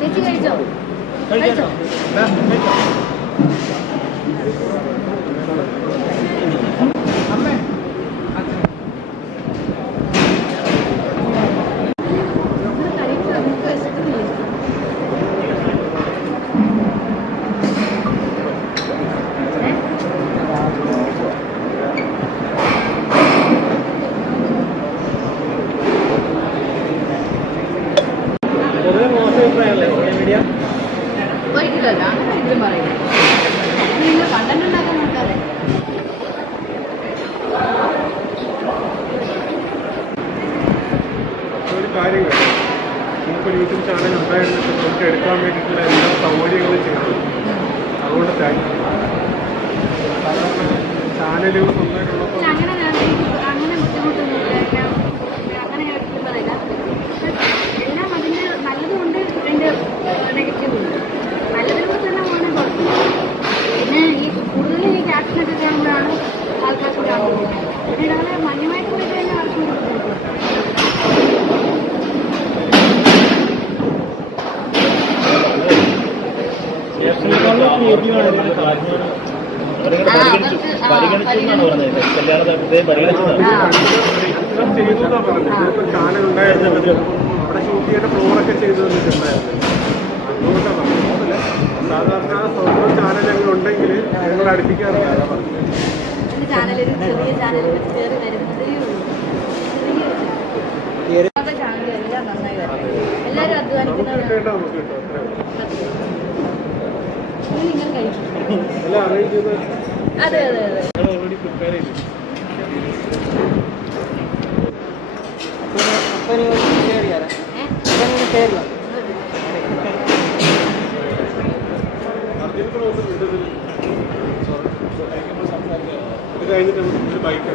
ചേച്ചി കഴിച്ചോ? കഴിച്ചോ? ഒരിക്കലല്ല, അങ്ങനെ ഒരിക്കലും പറയില്ല. നിങ്ങൾ കണ്ടന്റ് ഉണ്ടാക്കാൻ നോക്കാതെ. ഒരു കാര്യം നമുക്കൊരു യൂട്യൂബ് ചാനൽ ഉണ്ടായിരുന്നിട്ട് നമുക്ക് എടുക്കാൻ വേണ്ടിയിട്ടുള്ള എല്ലാ സൗകര്യങ്ങളും ചെയ്തു. അതുകൊണ്ട് താങ്ക് യു. ചാനലുകൾ സ്വന്തമായിട്ടുള്ളപ്പോൾ അങ്ങനെ ബുദ്ധിമുട്ടൊന്നുമില്ല. അങ്ങനെ ഞാൻ ഒരിക്കലും പറയില്ല. എല്ലാം അതിൻ്റെ നല്ലതുകൊണ്ട് അതിൻ്റെ നെഗറ്റീവ് ഉണ്ട്. നല്ലതിലൂടെ തന്നെ പോകണേ കുഴപ്പമില്ല. പിന്നെ ഈ കൂടുതൽ ഈ ക്യാപ്ഷനൊക്കെ കാണുമ്പോഴാണ് ആൾക്കാർക്ക് കാണുന്നത്. പിന്നെ ഇതങ്ങനെ മഞ്ഞമായിട്ട് പോയി കഴിഞ്ഞാൽ ആർക്കും ബുദ്ധിമുട്ടുണ്ട്. ചാനൽ ഉണ്ടായിരുന്നു, അവിടെ ഷൂട്ട് ചെയ്യേണ്ട ഫ്ലോറൊക്കെ ചെയ്തു തന്നിട്ടുണ്ടായിരുന്നു. അതുകൊണ്ടാണ് സാധാരണ സ്വന്തം ചാനൽ ഞങ്ങൾ ഉണ്ടെങ്കിൽ ഞങ്ങൾ അടുപ്പിക്കാറില്ല. ചാനലൊരു ചെറിയ ചാനൽ കയറി വരുന്നതേ ഉള്ളൂ. ചെറിയ ചാനൽ എല്ലാം നന്നായി വരും. എല്ലാവരും അധ്വാനിക്കുന്നവരാണ്. നിങ്ങൾ കഴിക്കും. അതെ അതെ അതെ. ഓൾറെഡി പ്രിപ്പയർ ചെയ്തു. ഇത് കഴിഞ്ഞിട്ട് നമുക്ക് ബൈക്ക്